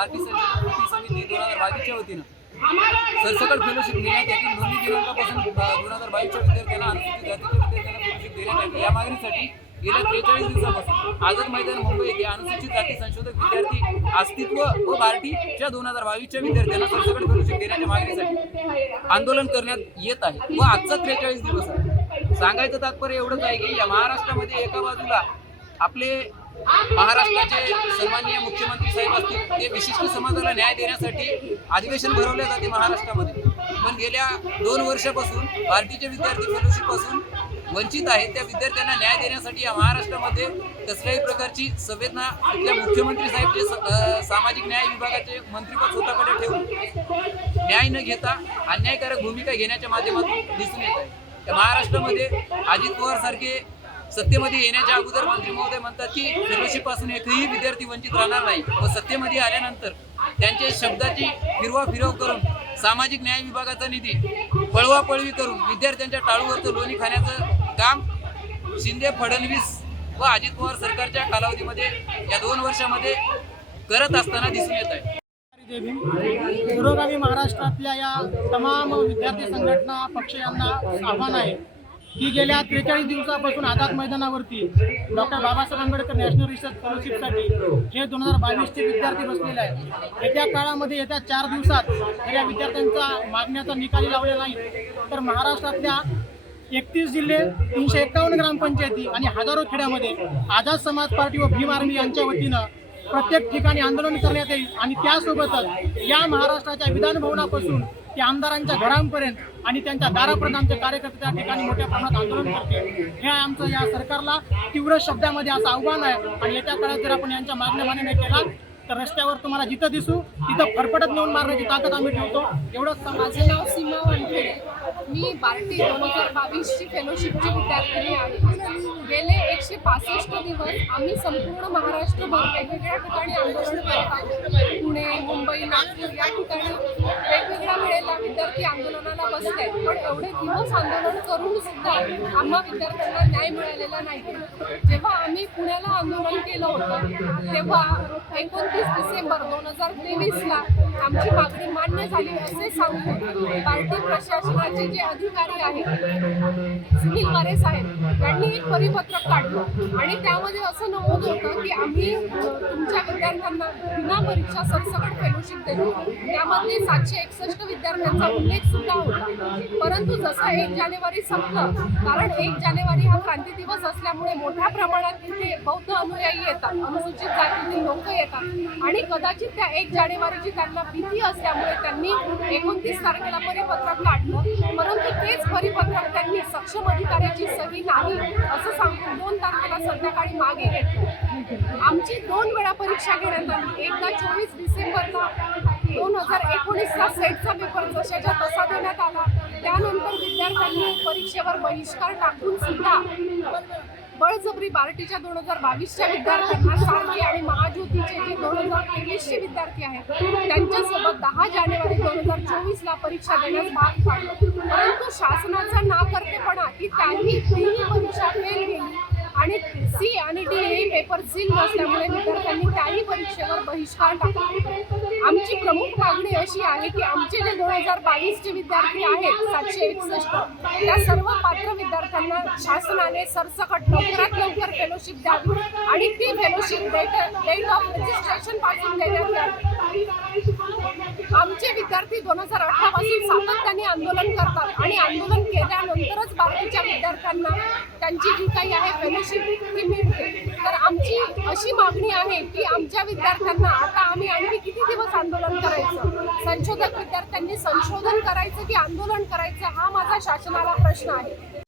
भारतीय संशोधक कृती समिती 2022च्या वतीनं सरसकट फेलोशिप देण्यात येतील। नोंदणी दिनांकापासून 2022च्या विद्यार्थ्यांना अनुसूचित जातीच्या विद्यार्थ्यांना फेलोशिप देण्यात येईल। या मागणीसाठी गेल्या 43 दिवसापासून आझाद मैदान मुंबई येथे अनुसूचित जाती संशोधक विद्यार्थी अस्तित्व व भारतीच्या 2022च्या विद्यार्थ्यांना सरसकट फेलोशिप देण्याच्या मागणीसाठी आंदोलन करण्यात येत आहे व आजचा 43 दिवस आहे। सांगायचं तात्पर्य एवढंच आहे की या महाराष्ट्रामध्ये एका बाजूला आपले महाराष्ट्राचे सन्माननीय मुख्यमंत्री साहेब असतील, ते विशिष्ट समाजाला न्याय देण्यासाठी अधिवेशन भरवले जाते महाराष्ट्रामध्ये, पण गेल्या 2 वर्षापासून भारतीय विद्यार्थी फेलोशिप पासून वंचित आहेत। त्या विद्यार्थ्यांना न्याय देण्यासाठी या महाराष्ट्रामध्ये कसल्याही प्रकारची संवेदना आपल्या मुख्यमंत्री साहेब जे सामाजिक न्याय विभागाचे मंत्रिपद स्वतःकडे ठेवून न्याय न घेता अन्यायकारक भूमिका घेण्याच्या माध्यमातून दिसून येत आहे। त्या महाराष्ट्रामध्ये अजित पवार सारखे सत्तेमध्ये येण्याच्या अगोदर मंत्री महोदय म्हणतात की फेलोशिप पासून एकही विद्यार्थी वंचित राहणार नाही व सत्तेमध्ये आल्यानंतर त्यांच्या शब्दाची फिरवा करून सामाजिक न्याय विभागाचा निधी पळवापळवी करून विद्यार्थ्यांच्या टाळूवरचं लोणी खाण्याचं काम शिंदे, फडणवीस व अजित पवार सरकारच्या कालावधीमध्ये या 2 वर्षामध्ये करत असताना दिसून येत आहे। पुरोगामी महाराष्ट्रातल्या या तमाम विद्यार्थी संघटना पक्ष यांना आव्हान आहे की गेल्या 43 दिवसापासून आझाद मैदानावरती doctor Babasaheb Ambedkar national research फेलोशिपसाठी जे 2022चे विद्यार्थी बसलेले आहेत, येत्या काळामध्ये येत्या 4 दिवसात जर या विद्यार्थ्यांचा मागण्याचा निकाली लावला नाही तर महाराष्ट्रातल्या 31 जिल्हे, 351 ग्रामपंचायती आणि हजारो खेड्यामध्ये आझाद समाज पार्टी व भीम आर्मी यांच्या वतीनं प्रत्येक ठिकाणी आंदोलन करण्यात येईल आणि त्यासोबतच या महाराष्ट्राच्या विधानभवनापासून ते आमदारांच्या घरांपर्यंत आणि त्यांच्या दारापर्यंत आमचे कार्यकर्ते त्या ठिकाणी मोठ्या प्रमाणात आंदोलन करतील। हे आमचं या सरकारला तीव्र शब्दामध्ये असं आव्हान आहे आणि येत्या काळात जर आपण यांच्या मागण्या मान्य नाही केला तर रस्त्यावर तुम्हाला जिथं दिसू तिथं फरफटत नेऊन मारण्याची ताकद आम्ही ठेवतो। एवढंच माझं नाव सीमा वानखेडे, मी भारतीय 2022ची फेलोशिपची विद्यार्थिनी आहे। गेले 165 दिवस आम्ही संपूर्ण महाराष्ट्रभर वेगवेगळ्या ठिकाणी आंदोलन करत आहोत। पुणे, मुंबई, नागपूर या ठिकाणी वेगवेगळ्या वेळेला विद्यार्थी आंदोलनाला बसले, पण एवढे दिवस आंदोलन करून सुद्धा आम्हा विद्यार्थ्यांना न्याय मिळालेला नाही। जेव्हा आम्ही पुण्याला आंदोलन केलं होतं तेव्हा 29 डिसेंबर 2023ला आमची मागणी मान्य झाली असे सांगून पार्टी प्रशासनाचे जे अधिकारी आहेत सुनील मारे साहेब यांनी एक परिपत्रक काढलं आणि त्यामध्ये असं नमूद होतं की आम्ही तुमच्या विद्यार्थ्यांना विना परीक्षा सरसकट फेलोशिप देतो। त्यामध्ये 761 विद्यार्थ्यांचा उल्लेख सुद्धा होता, परंतु जसं 1 जानेवारी संपलं, कारण 1 जानेवारी हा क्रांती दिवस असल्यामुळे मोठ्या प्रमाणात इथे बौद्ध अनुयायी येतात, अनुसूचित जातीतील लोक येतात आणि कदाचित त्या 1 जानेवारीची त्यांना भीती असल्यामुळे त्यांनी 29 तारखेला परिपत्रक काढलं, परंतु तेच परिपत्रक त्यांनी सक्षम अधिकाऱ्याची सही नाही असं सांगून 2 तारखेला संध्याकाळी मागे घेतलं। आमची 2 वेळा परीक्षा घेण्यात आली, एकदा 24 डिसेंबरला 2019चा सेटचा पेपर जशाच्या तसा देण्यात आला। त्यानंतर विद्यार्थ्यांनी परीक्षेवर बहिष्कार टाकून सुद्धा बळजबरी बार्टीच्या 2022च्या विद्यार्थ्यांना सारथी आणि महाज्योतीचे जे 2023चे विद्यार्थी आहेत त्यांच्यासोबत 10 जानेवारी 2024ला परीक्षा देण्यास भाग पाडलं, परंतु शासनाचा नाकर्तेपणा की त्यांनी परीक्षा फेल केली आणि सी आणि डी हे पेपर सील नसल्यामुळे विद्यार्थ्यांनी त्याही परीक्षेवर बहिष्कार टाकला। आमची प्रमुख मागणी अशी आहे की आमचे जे 2022चे विद्यार्थी आहेत 761 त्या सर्व पात्र विद्यार्थ्यांना शासनाने सरसकट लवकरात लवकर फेलोशिप द्यावी आणि ती फेलोशिप डेट ऑफ रजिस्ट्रेशन पासून देण्यात यावी। आमचे विद्यार्थी 2018 पासून सातत्याने आंदोलन करतात आणि आंदोलन केल्यानंतरच बाकीच्या विद्यार्थ्यांना त्यांची जी काही आहे फेलोशिप ती मिळते। तर आमची अशी मागणी आहे की आमच्या विद्यार्थ्यांना आता आम्ही आणखी किती दिवस आंदोलन करायचं, संशोधक विद्यार्थ्यांनी संशोधन करायचं की आंदोलन करायचं, हा माझा शासनाला प्रश्न आहे।